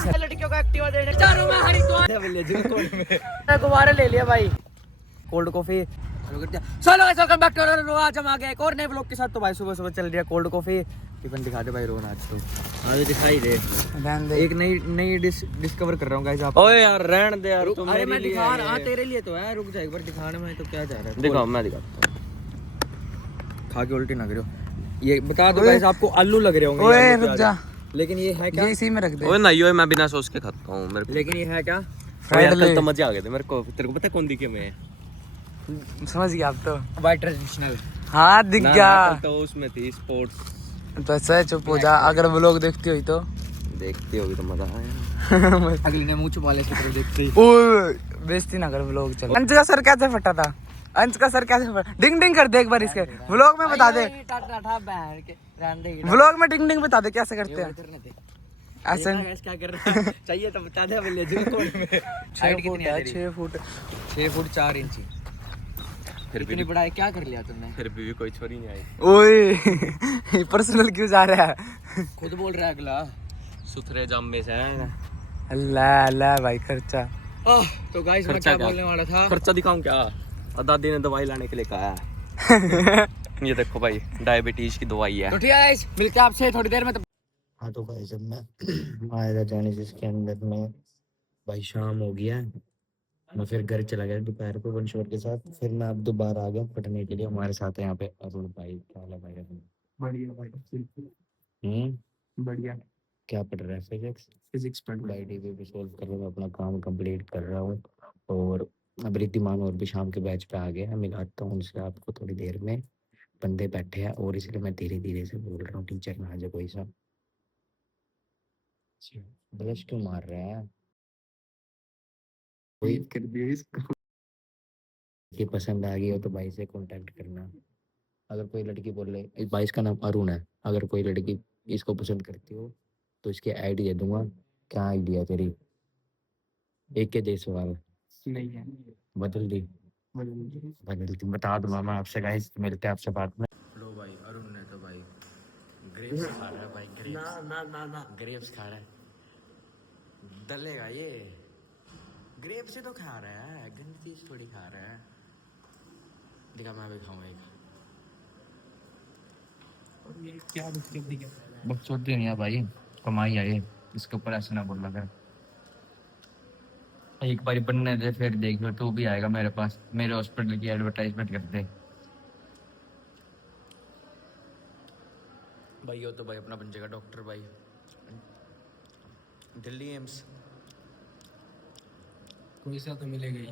ऐसा लड़कियों का एक्टिवा देने चारों में हरिद्वार गुब्बारे ले लिया भाई। कोल्ड कॉफी चलो guys welcome back to another. आज हम आ गए एक और नए ब्लॉग के साथ। तो भाई सुबह सुबह चल रही है कोल्ड कॉफी। टिफिन दिखा दे भाई रोहन आज तो आज दिखाई दे एक नई डिश डिस्कवर कर रहा हूँ गाइस। आप ओए यार रहन दे यार तुम। अरे मैं दिखा रहा तेरे लिए तो है, रुक जा एक बार दिखाने में तो क्या चाह रहा है दिखाओ। मैं दिखाता हूँ, खा के उल्टी ना करो। ये बता दो गाइस आपको आलू लग रहे होंगे। ओए रुक जा, लेकिन ये है क्या? इसी में रख दे। ओए नहीं ओए मैं बिना सॉस के खाता हूँ मेरे। लेकिन ये है क्या? कल तो मजे आ गए थे मेरे को। तेरे को पता है कौन दिखे मैं? समझ गया आप तो। White traditional. हाँ दिख गया तो उसमें थी स्पोर्ट्स। तो ऐसा चुप हो जा, अगर व्लॉग देखती हुई तो देखती होगी तो मजा आया। अगली ने मुंह छुपा ले तो देखती। ओए बेइज्जती ना कर व्लॉग चल। अंश का सर कैसे फटा था? अंश का सर कैसे फटा? डिंग डिंग कर दे एक बार इसके व्लॉग में बता दे। व्लॉग में डिंग डिंग बता दे कैसे करते हैं ऐसे। क्या कर रहा है चाहिए तो बता दे। हाइट कितनी है? 6 फुट 4 इंच। फिर भी बड़ा है, क्या कर लिया तुमने? फिर भी कोई छोरी नहीं आई। ओए पर्सनल क्यों जा रहा है? खुद बोल रहा है अगला सुथरे जामे से है। अल्लाह अल्लाह भाई खर्चा। तो गाइस मैं क्या बोलने वाला था? खर्चा दिखाऊं क्या? दादी ने दवाई लाने के लिए कहा है। ये देखो भाई डायबिटीज की दवाई है। तो ठीक है गाइस मिलते हैं आपसे थोड़ी देर में। हाँ तो भाई जब मैं आया था जेनेसिस के अंदर में भाई शाम हो गया। मैं फिर घर चला गया दोपहर को वंशवर के साथ। फिर मैं अब दोबारा आ गया पढ़ने के लिए। हमारे साथ है यहाँ पे अरुण भाई। क्या हाल है भाई? बढ़िया भाई। बढ़िया। क्या पढ़ रहा है? फिजिक्स पढ़ भाई। डीबी भी सोल्व कर रहा हूँ, अपना काम कंप्लीट कर रहा हूँ। और अब रिद्धिमान और भी शाम के बैच पे आ गए हैं। मिलाता हूँ उनसे आपको थोड़ी देर में। बंदे बैठे हैं और इसलिए मैं धीरे धीरे से बोल रहा हूँ। टीचर ना आ जाए कोई सा। ब्रश क्यों मार रहा है? कोई कर दिया इसको। ये पसंद आ गई हो तो भाई से कांटेक्ट करना। अगर कोई लड़की बोले, इस भाई का नाम अरुण है, अगर कोई लड़की इसको पसंद करती हो तो इसकी आईडी दे दूंगा। क्या आइडिया तेरी? एक के दे सवाल नहीं है। बदल दी बदल दी बता दूंगा मैं आपसे। गाइस मिलते हैं आपसे बाद में। लो भाई अरुण ने तो भाई ग्रेप्स खा रहा है भाई। ग्रेप्स ना ग्रेप्स खा रहा है। डलेगा ये ग्रेप से तो खा रहा है, गंदी चीज थोड़ी खा रहा है। देखा मैं भी खाऊंगा एक। ये क्या बकचोद नहीं है भाई, कमाई है ये। इसके ऊपर ऐसे ना बोल लगा। एक बार बनने दे फिर देख लो तू भी आएगा मेरे पास। मेरे हॉस्पिटल की एडवर्टाइजमेंट कर दे भाई। हो तो भाई अपना बन जाएगा डॉक्टर भाई। दिल्ली एम्स कोई सा तो मिलेगा ही।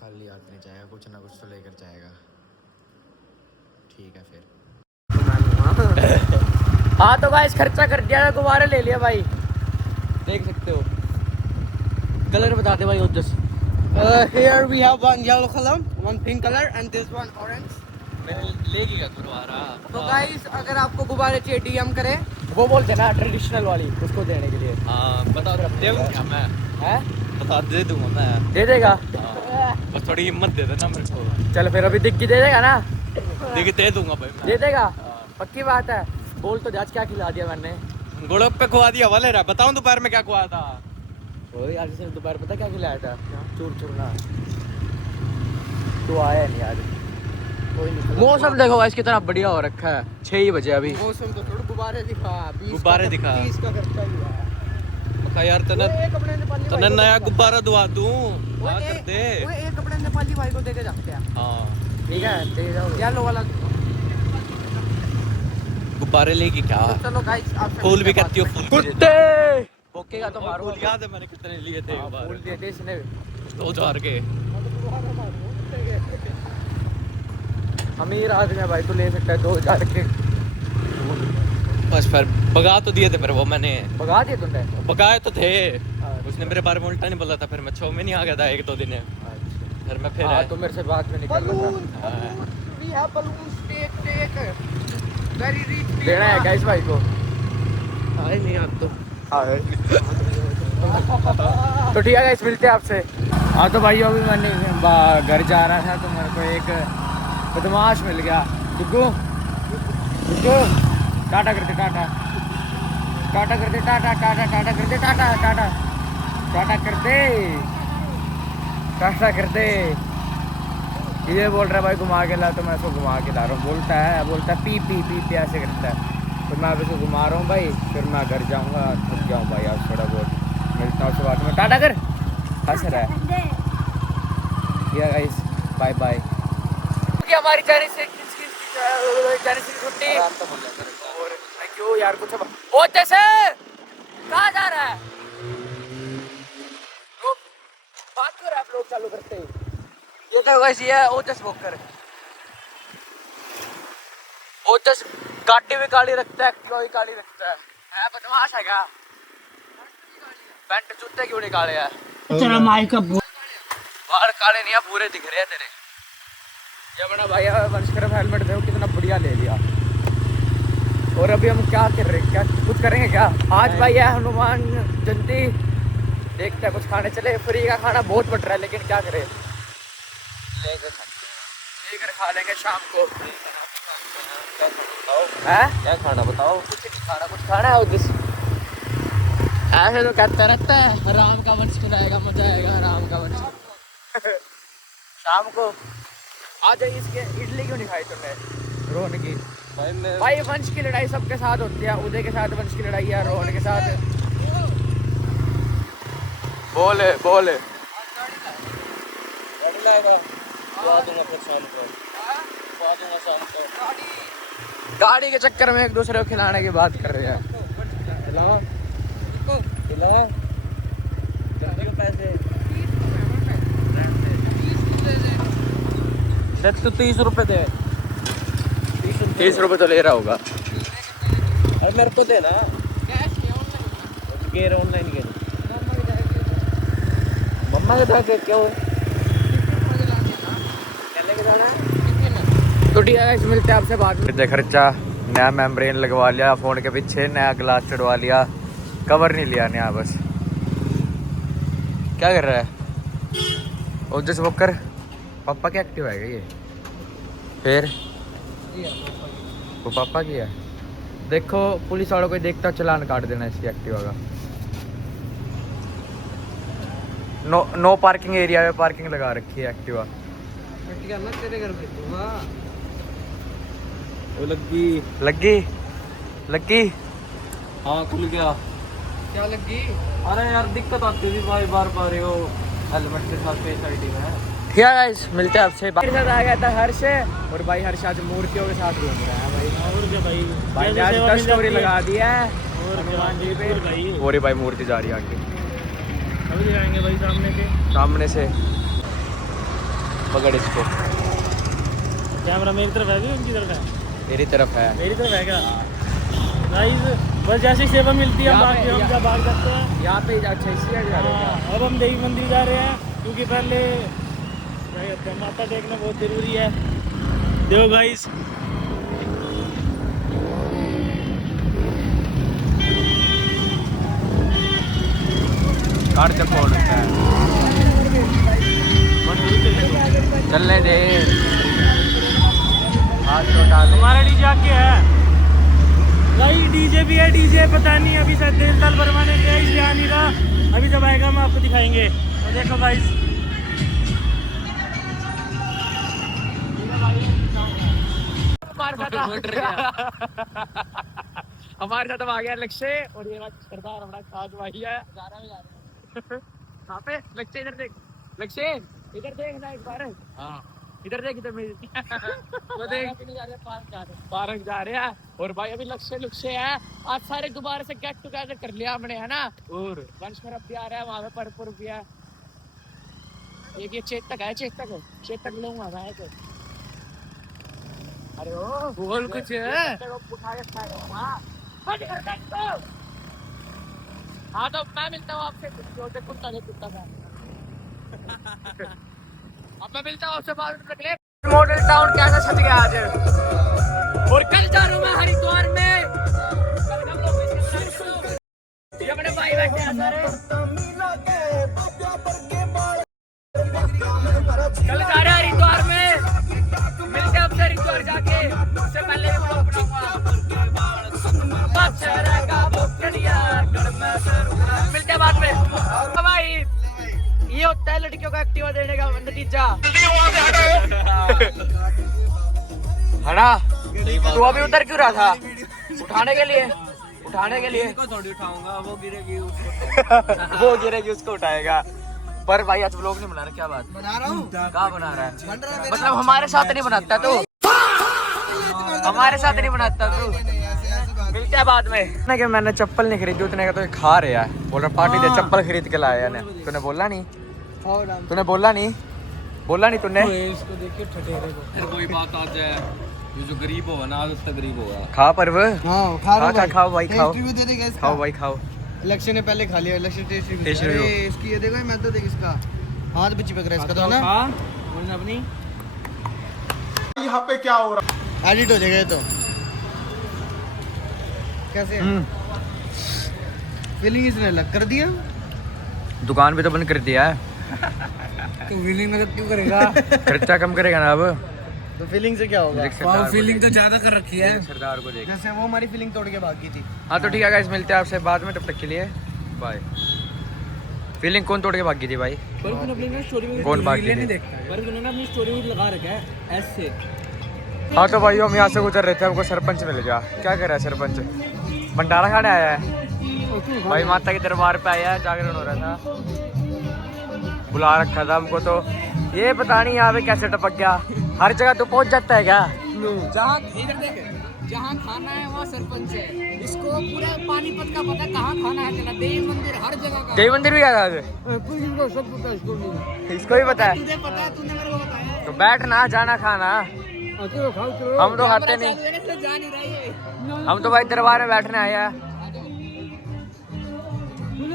खाली हाथ नहीं जाएगा, कुछ ना कुछ तो लेकर जाएगा। ठीक है फिर। हाँ तो गाइस खर्चा कर दिया, गुब्बारे ले लिया भाई। देख सकते हो। कलर बता दे भाई ओजस। Here we have one yellow color, one pink color, and this one orange. लेगी का गुब्बारा। तो गाइस अगर आपको गुब्बारे चाहिए DM करें। वो बोलते ना ट्रेडिशनल वाली, उसको देने के लिए। हाँ बता दे दूंगा मैं। है बता दे दूंगा मैं। दे देगा। बस थोड़ी हिम्मत दे देना मेरे को। चल फिर अभी दिक्की दे देगा ना? देखिए दे दूंगा भाई मैं। दे देगा पक्की बात है। बोल तो आज क्या खिला दिया मैंने? गोलगप्पे खुआ दिया वाले रहा। बताऊं दोपहर में क्या खुआ था? ओए आज से दोपहर पता क्या खिलाया था? चूर चूरना। तो आया नहीं यार। कोई नहीं। मौसम देखो गाइस कितना बढ़िया हो रखा है। 6 ही बजे अभी। मौसम तो थोड़ा गुब्बारे दिखा। गुब्बारे दिखा। 30 का खर्चा ही है। मखा यार तने नया गुब्बारा दुआ दूं। वो कर दे। एक कपड़े नेपाली भाई को देके जाते हैं। हां ठीक है दे जाओ। येलो वाला गुब्बारे लेगी क्या? तो चलो गाइस आप फूल भी करती हो? फूल कुत्ते भोकेगा तो मारो। फूल याद है मैंने कितने लिए थे? फूल दिए थे इसने 2000 के। अमीर आदमी है भाई, तो ले सकता है 2000 के। बस फिर भगा तो दिए थे फिर वो मैंने। भगा दिए तुमने? भगाए तो थे। उसने मेरे बारे में उल्टा नहीं बोला था। फिर मैं 6 में नहीं आ गया था 1-2 दिन। फिर मैं फिर तो मेरे से बात में निकल रहा था। देना है गाइस भाई को। आए नहीं आप तो। तो ठीक है गाइस मिलते हैं आपसे। हाँ तो भाई अभी मैंने घर जा रहा था तो मेरे को एक बदमाश मिल गया। टाटा करके टाटा। टाटा कर दे, टाटा टाटा टाटा कर दे, टाटा टाटा टाटा कर दे, टाटा कर दे। ये बोल रहा है भाई घुमा के ला, तो मैं इसको घुमा के ला रहा हूँ। बोलता है पी पी पी पी ऐसे करता है। तो मैं अब इसको घुमा रहा हूँ भाई, फिर मैं घर जाऊँगा, थक जाऊँ भाई आज थोड़ा बहुत। मिलता हूँ उसके बाद में। टाटा कर, हंस रहा है। Guys bye bye. हमारी जाने से छुट्टी। और क्यों यार कुछ ओ जैसे कहाँ जा रहा है? बात कर आप लोग चालू करते ही। ये तो वैसे है ओजस वॉकर। ओजस गाड़ी भी काली रखता है, एक्टिवा भी काली रखता है बदमाश है क्या? पैंट जूते क्यों निकाले है? तेरा माइक का बाल काले नहीं है, पूरे दिख रहे हैं तेरे। ये बड़ा भाई वंशकर हेलमेट देखो कितना बढ़िया ले लिया। और अभी हम क्या कर रहे हैं, क्या कुछ करेंगे क्या आज भाई? है हनुमान जयंती, देखते हैं कुछ खाने चले। फ्री का खाना बहुत बढ़ रहा है, लेकिन क्या करें, लेकर खा लेंगे शाम को। है क्या खाना बताओ? कुछ नहीं खाना, कुछ खाना है उधर। ऐसे तो कहता रहता है राम का वंश खिलाएगा, मजा आएगा राम का वंश। शाम को आ जाइए। इसके इडली क्यों नहीं खाई तुमने रोहन की? भाई वंश की लड़ाई सबके साथ होती है। उदय के साथ वंश की लड़ाई है, रोहन के साथ। बोले बोले गाड़ी के चक्कर में एक दूसरे को खिलाने की बात कर रहे हैं। तो 30 रुपए दे। 30 रुपए तो ले रहा होगा। और मेरे को देना गेर ऑनलाइन गेर मम्मा के जाके क्या हो तो ठीक है, मिलते हैं आपसे बाद में। खर्चा नया मेम्ब्रेन लगवा लिया फोन के पीछे, नया ग्लास चढ़वा लिया, कवर नहीं लिया नया। बस क्या कर रहा है ओजस वॉकर? पापा की एक्टिव है ये? फिर वो पापा की है। देखो पुलिस वालों को देखता चलान काट देना इसकी एक्टिवा का। नो पार्किंग एरिया में पार्किंग लगा रखी है एक्टिवा। तेरे घर पे वो लगी हाँ खुल गया। क्या लगी? अरे यार दिक्कत आती थी भाई बार बार वो हेलमेट के साथ फेस आईडी में। ठीक है गाइस, मिलते हैं आपसे। मेरे साथ आ गया था हर्ष, और भाई हर्ष आज मूर्तियों के साथ घूम रहा है भाई। और क्या भाई ने आज 10 स्टोरी लगा दी है हनुमान जी पे भाई। और भाई मूर्ति जा रही है आगे, अभी दिखाएंगे भाई सामने से पकड़ इसको। कैमरा मेरी तरफ है भी उनकी तरफ है? मेरी तरफ है। मेरी तरफ है क्या गाइस? बस जैसी सेवा मिलती है हम भाग सकते हैं यहाँ पे। अच्छा इसी जा रहे हैं। अब हम देवी मंदिर जा रहे हैं, क्योंकि पहले क्या कहते हैं माता टेकना बहुत जरूरी है। देखो गाइस कार से फोन होता है, चलने दे। हमारा डीजे आके है भाई, डीजे भी है। डीजे पता नहीं अभी शायद तेल दाल भरवाने गया इसलिए आ नहीं रहा। अभी जब आएगा हम आपको दिखाएंगे। तो देखो गाइस हमारे साथ आ गया लक्ष्य, और ये सरदार हमारा साथ भाई है। कहाँ पे लक्ष्य? इधर देख लक्ष्य, इधर देख ना एक बार। हाँ इधर देख, इधर मेरी वो देख पार्क जा रहे हैं। और भाई अभी लक्ष्य है। आज सारे दोबारा से गेट टुगेदर कर लिया हमने, है ना। और वंश भी आ रहा है, वहाँ पे परपुर भी है। एक ये चेतक है, चेतक लूंगा मैं तो। अरे ओ बोल कुछ। हाँ तो मैं मिलता हूँ आपसे कुत्ता था। अब मैं मिलता हूँ आपसे बाद में। मॉडल टाउन कैसा सज गया आज। और कल जा रहा हूँ मैं हरिद्वार में। ये अपने भाई बैठे हैं सारे। कल जा रहे हैं हरिद्वार में, मिलते हैं आपसे हरिद्वार जाके। उससे पहले भी ब्लॉग बनाऊंगा। लड़कियों को एक्टिवा देने का नतीजा है ना। तू अभी उतर क्यों रहा था? उठाने के लिए थोड़ी उठाऊंगा, वो गिरेगी वो गिरेगी उसको उठाएगा। पर भाई आज व्लॉग नहीं बना रहा, क्या बात बना रहा हूँ। क्या बना रहा है? मतलब हमारे साथ नहीं बनाता तू, हमारे साथ नहीं बनाता तू। मिलते हैं बाद में। ना कि मैंने चप्पल नहीं खरीदी, उतने का तो खा रहे है। बोल रहा पार्टी दे, चप्पल खरीद के लाया ने। तूने बोला नहीं तूने इसको देख के ठठेरे को। फिर कोई बात आ जाए, ये जो गरीब होगा ना, आदत तक गरीब होगा। खा पर्व, खाओ भाई खाओ रिव्यू दे देगा इसका। खाओ भाई खाओ। इलेक्शन ने पहले खा लिया, election test test review. Review. इसकी ये देखो, मैं तो देख इसका हाथ भी चिपक रहा है इसका तो ना। अपनी यहाँ पे क्या हो रहा एडिट हो जाएगा ये तो। कैसे फीलिंग इसने अलग कर दिया। दुकान भी तो बंद कर दिया है। तू फीलिंग में क्यों करेगा? खर्चा कम करेगा ना अब। तो फीलिंग से क्या होगा? देख सरदार को फीलिंग देख। तो ज्यादा कर रखी है। सरदार को देख। जैसे वो हमारी फीलिंग तोड़ के भागी थी। हाँ तो ठीक है गाइस, मिलते हैं आपसे बाद में, तब तक के लिए बाय। फीलिंग कौन तोड़ के भागी थी भाई? पर तूने अपनी स्टोरी में कौन भागी थी? पर तूने अपनी स्टोरी में लगा रखा है ऐसे। हाँ तो भाई हम यहाँ से गुजर रहे थे, हमको सरपंच मिल गया। क्या कर रहा है सरपंच? भंडारा खाने आया है भाई, माता के दरबार पे आया है, जागरण हो रहा था, बुला रखा था हमको। तो ये पता नहीं यहाँ पे कैसे टपक गया। हर जगह तो पहुँच जाता है क्या? जहाँ इधर देख, जहाँ खाना है वहाँ सरपंच है। इसको पूरा पानीपत का पता कहाँ खाना है तेरा। देवी मंदिर हर जगह का। देवी मंदिर भी गया था आज? इनको सब पता है, इसको नहीं। इसको भी पता है? तुझे पता है, तूने मेरे को बताया। तो बैठ ना, जाना खाना। हम तो खाते नहीं, जा नहीं रही है। हम तो भाई दरबार में बैठने आए हैं।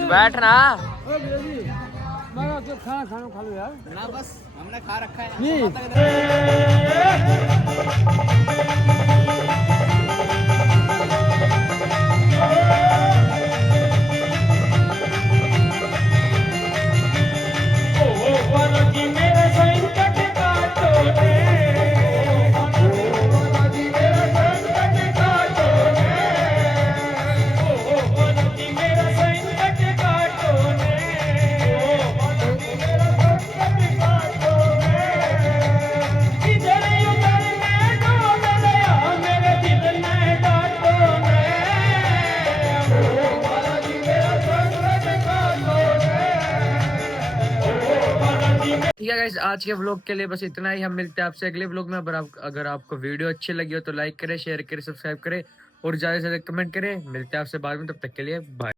बैठ ना। खाना खा लो यार। ना बस हमने खा रखा है। ठीक है गाइस, आज के व्लॉग के लिए बस इतना ही। हम मिलते हैं आपसे अगले व्लॉग में। अगर आपको वीडियो अच्छी लगी हो तो लाइक करें, शेयर करें, सब्सक्राइब करें और ज़्यादा से ज़्यादा कमेंट करें। मिलते हैं आपसे बाद में, तब तक के लिए बाय।